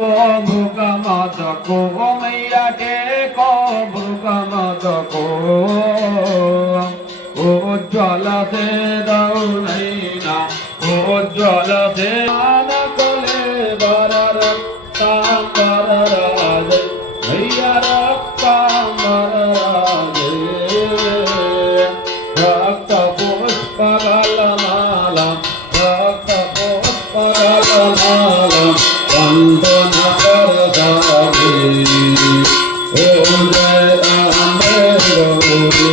भूकमत को मैया के को भूकमत को उज्ज्वल से दौ नैना उज्ज्वल से कले बर तांबर राज भैया रक्तांबर राज रक्त पुष्प गलमाला रक्त पुष्प गलमाला वंदन कर दावी ओम जय अम्बे गौरी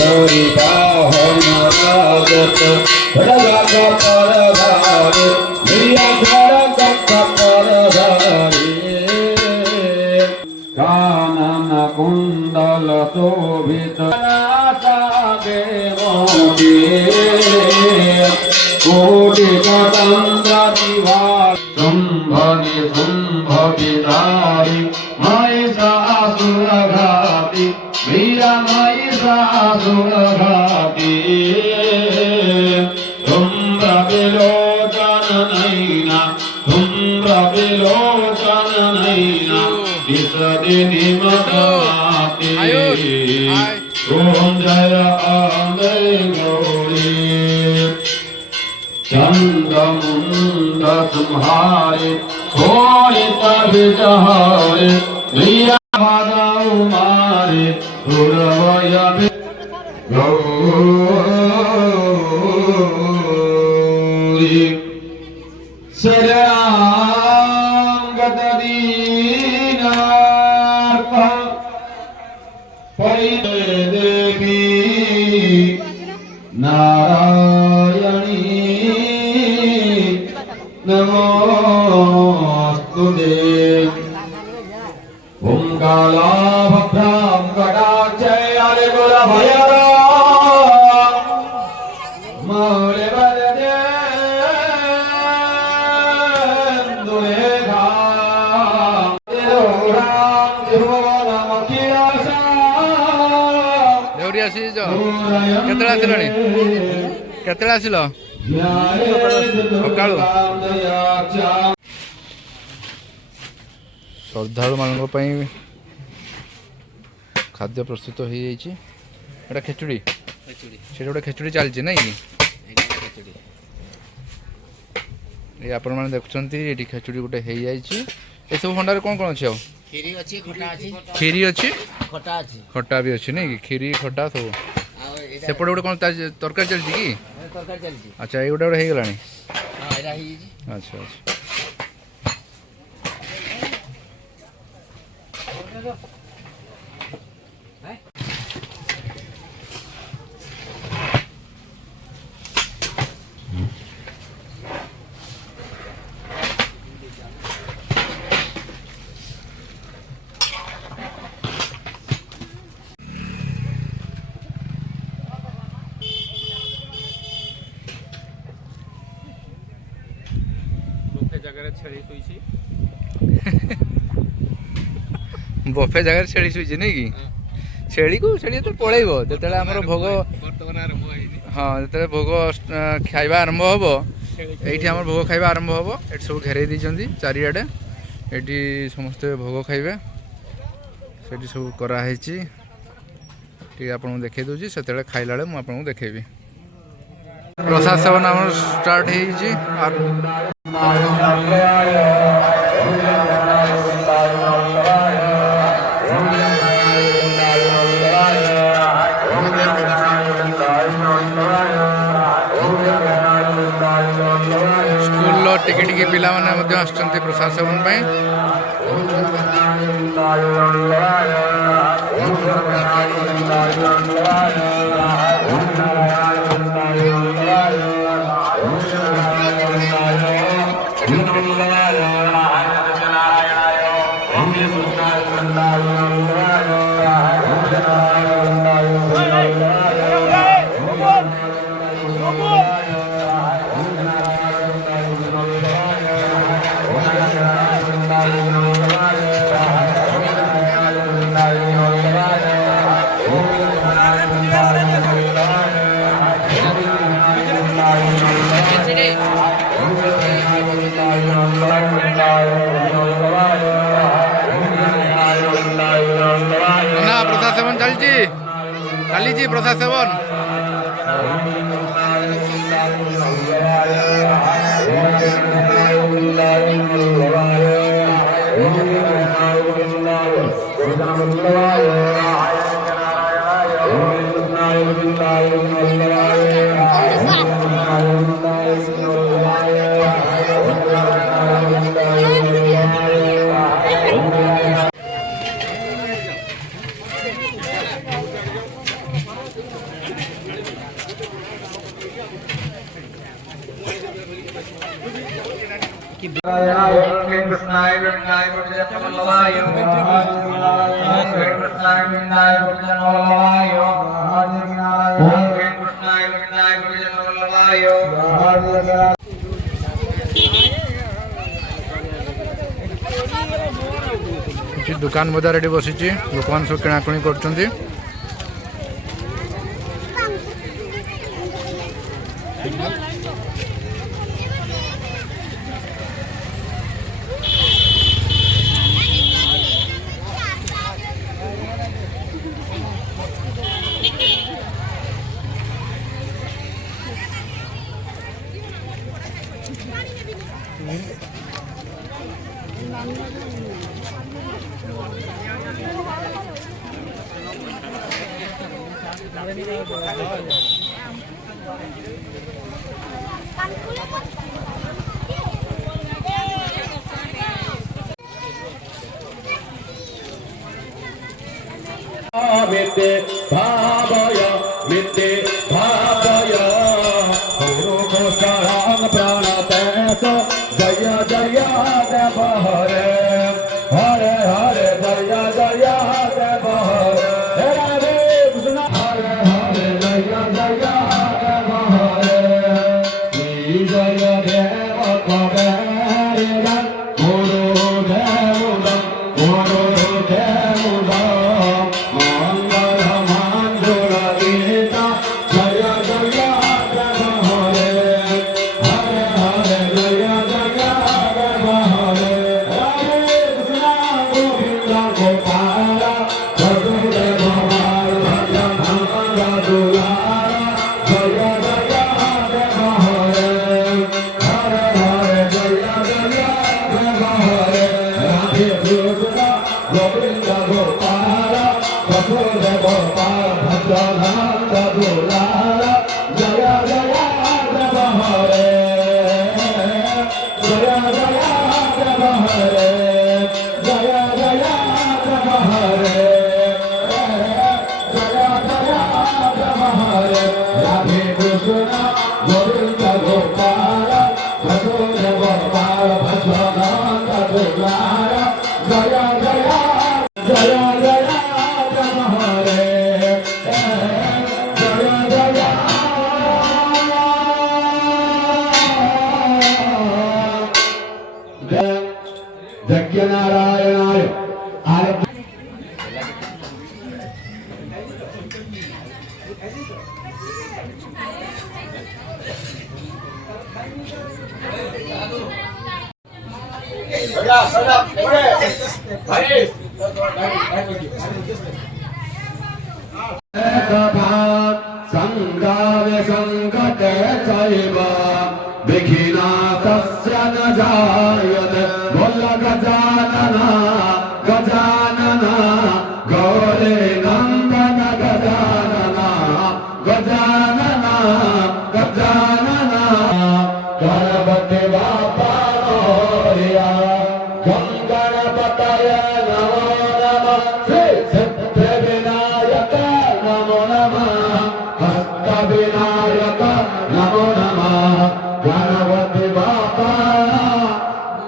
हरि बाहन राजत भड़क पर धारे मैया भड़क पर धारे कानन कुंडल शोभित नासागे मोदी कोटि कदंड दिवार शुंभ निशुंभ विदारी महिषासुर घाती वीरा महिषासुर घाती धूम्र विलोचन नैना धूम्र विलोचन नैना विसदि निमताते ओम जय अम्बे गौरी चंद्रमुंड संहारे घोरित विजहारे भैया भादाऊ मारे सुरवय गौरी शरणागत दीनार्थ परिदेवी नारायणी नमोस्तुते ओम कालाभद्रां कटाक्षयाले कुलभयरा मौले वरदे दुरेखा देवराम देवनामकियासा देवरी आसी जो केतला आसिलानी केतला आसिलो सकाळू श्रद्धालु मानक खाद्य प्रस्तुत हो जाइए खेचुड़ी से गोटे खेचुड़ी चलती ना कि ये आपण मैंने देखुं ये खेचुड़ी गोटे हो जाए सब भंडार कौन कौन अच्छे खीरी अच्छी खटा भी अच्छी नहीं कि खीरी खटा सब सेपटे गोटे कौन तरकारी चलती कि अच्छा ये गोटे गोटे हो गलानी अच्छा अच्छा बफे जगह छेली शुई नहीं कि छेली को छेली तो पलैब जो आम भोग हाँ जो भोग खाଇବା आरंभ हम ये आम भोग खाଇବା आरंभ हम ये सब घेरे दी चारिआडे ये समस्ते भोग खाइबे से सब कराई आपको देखे दूसरी से खाइला मुझे देखेबी प्रसाद सेवन आम स्टार्ट हो स्कूल टिके टिके पिला माने आसुच्चंती प्रसाद सेवन पाई ଚାଲିଛି ପ୍ରସାଦ ସେବନ। दुकान बजार ये बसी लोक मैंने सब किणाकिणी कर मिते भावय मिते भावय गुरुगोचरां प्राणतेज जय जय देव हरे हरे हरे जय जय देव हरे हरे कृष्ण हरे हरे जय जय देव हरे श्री जय देव कबीर गुरु देव नारायणाय संगावे संकटे चैव विघ्नातस्य न जायते बोल गजानना गजानना गौरे नंदन गजानना गजानना गजानना गणपति बाप्पा मोरया गणपतये नमो नमः श्री सिद्धि विनायक नमो नमः हस्त विनायक नमो नमः गणपति बाप्पा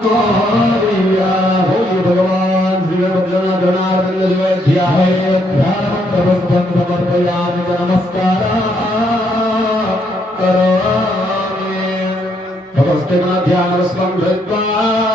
मोरया हे भगवान श्री गणपति जनार्दन देव ध्याये ध्यान समर्पयामि नमस्कारः करोमि भगवते ध्यान स्मरण